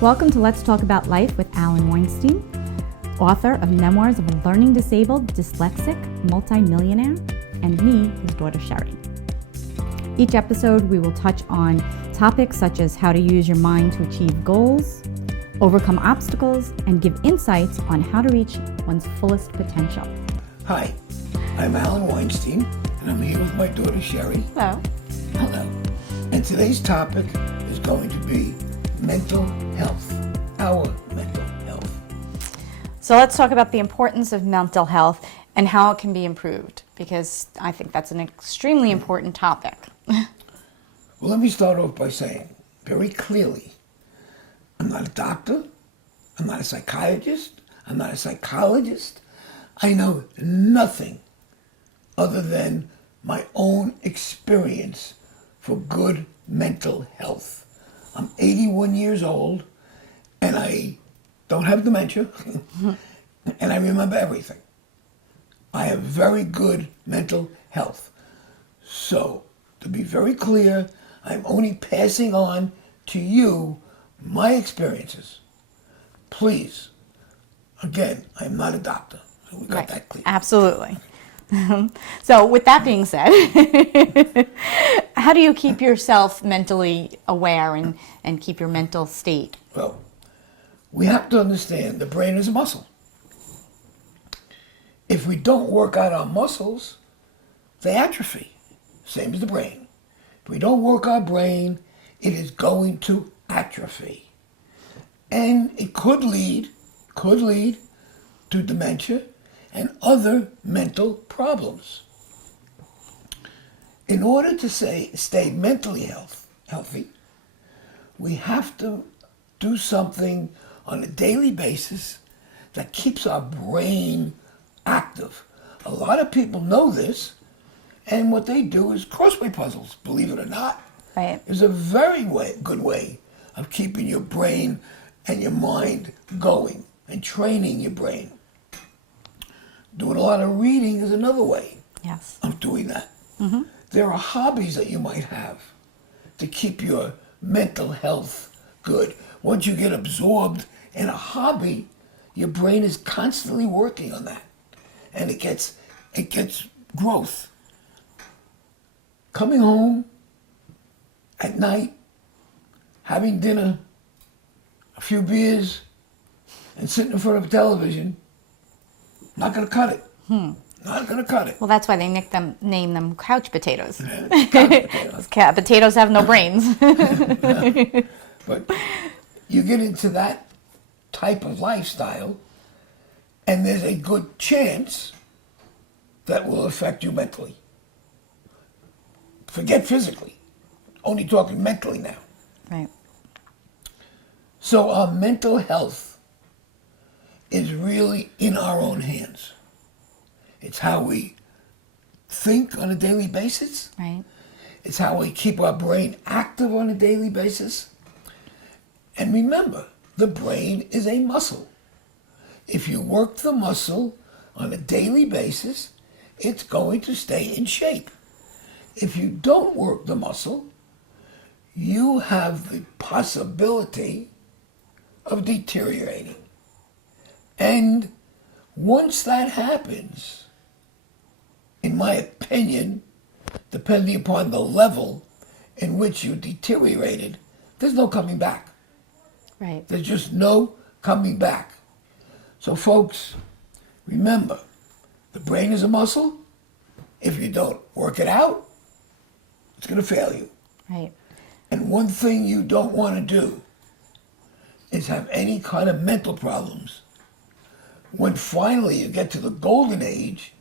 Welcome to Let's Talk About Life with Alan Weinstein, author of Memoirs of a Learning Disabled, Dyslexic, Multimillionaire, and me, his daughter Sherry. Each episode, we will touch on topics such as how to use your mind to achieve goals, overcome obstacles, and give insights on how to reach one's fullest potential. Hi, I'm Alan Weinstein, and I'm here with my daughter Sherry. Hello. Hello. And today's topic is going to be mental health, our mental health. So let's talk about the importance of mental health and how it can be improved, because I think that's an extremely important topic. Well, let me start off by saying very clearly, I'm not a doctor, I'm not a psychiatrist, I'm not a psychologist. I know nothing other than my own experience for good mental health. I'm 81 years old, and I don't have dementia, and I remember everything. I have very good mental health. So, to be very clear, I'm only passing on to you my experiences. Please, again, I'm not a doctor. We got that clear. Absolutely. So with that being said, how do you keep yourself mentally aware and keep your mental state? Well, we have to understand the brain is a muscle. If we don't work out our muscles, they atrophy. Same as the brain. If we don't work our brain, it is going to atrophy. And it could lead to dementia and other mental problems. In order to stay mentally healthy, we have to do something on a daily basis that keeps our brain active. A lot of people know this, and what they do is crossword puzzles, believe it or not. Right. It's a very good way of keeping your brain and your mind going and training your brain. Doing a lot of reading is another way of doing that. Mm-hmm. There are hobbies that you might have to keep your mental health good. Once you get absorbed in a hobby, your brain is constantly working on that, and it gets growth. Coming home at night, having dinner, a few beers, and sitting in front of a television, not going to cut it. Not going to cut it. Well, that's why they name them couch potatoes. Couch potatoes. Potatoes have no brains. But you get into that type of lifestyle, and there's a good chance that will affect you mentally. Forget physically. Only talking mentally now. Right. So our mental health is really in our own hands. It's how we think on a daily basis. Right. It's how we keep our brain active on a daily basis. And remember, the brain is a muscle. If you work the muscle on a daily basis, it's going to stay in shape. If you don't work the muscle, you have the possibility of deteriorating. And once that happens, in my opinion, depending upon the level in which you deteriorated, there's no coming back. Right. There's just no coming back. So folks, remember, the brain is a muscle. If you don't work it out, it's going to fail you. Right. And one thing you don't want to do is have any kind of mental problems. When finally you get to the golden age,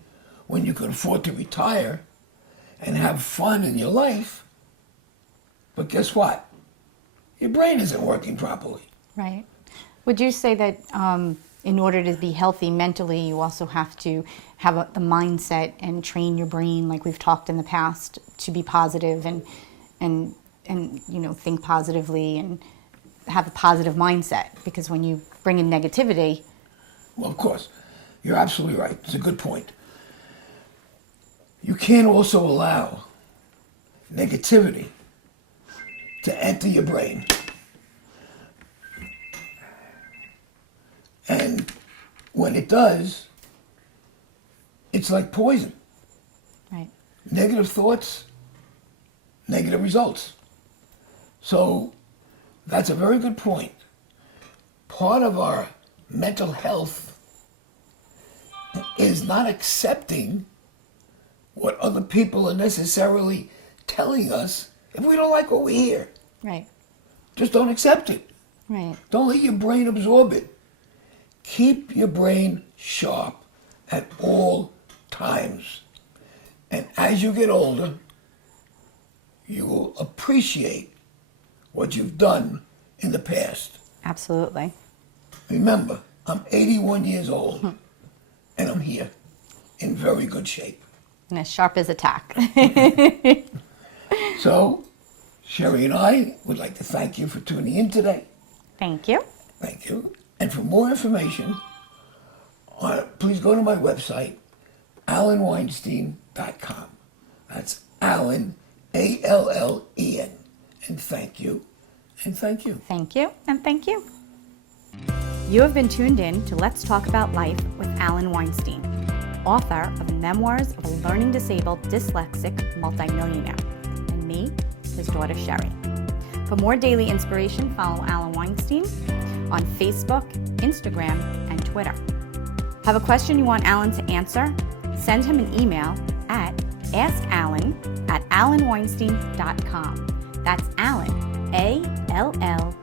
when you can afford to retire and have fun in your life, but guess what? Your brain isn't working properly. Right. Would you say that in order to be healthy mentally, you also have to have the mindset and train your brain, like we've talked in the past, to be positive and think positively and have a positive mindset? Because when you bring in negativity... Well, of course. You're absolutely right. It's a good point. You can't also allow negativity to enter your brain. And when it does, it's like poison. Right. Negative thoughts, negative results. So that's a very good point. Part of our mental health is not accepting what other people are necessarily telling us if we don't like what we hear. Right. Just don't accept it. Right. Don't let your brain absorb it. Keep your brain sharp at all times. And as you get older, you will appreciate what you've done in the past. Absolutely. Remember, I'm 81 years old, and I'm here in very good shape. And as sharp as a tack. So, Sherry and I would like to thank you for tuning in today. Thank you. Thank you. And for more information, please go to my website, alanweinstein.com. That's Alan, A-L-L-E-N. And thank you. And thank you. Thank you, and thank you. You have been tuned in to Let's Talk About Life with Alan Weinstein, author of Memoirs of a Learning Disabled Dyslexic Multimillionaire, and me, his daughter Sherry. For more daily inspiration, follow Alan Weinstein on Facebook, Instagram, and Twitter. Have a question you want Alan to answer? Send him an email at askalan@alanweinstein.com. That's Alan, A-L-L-E-N,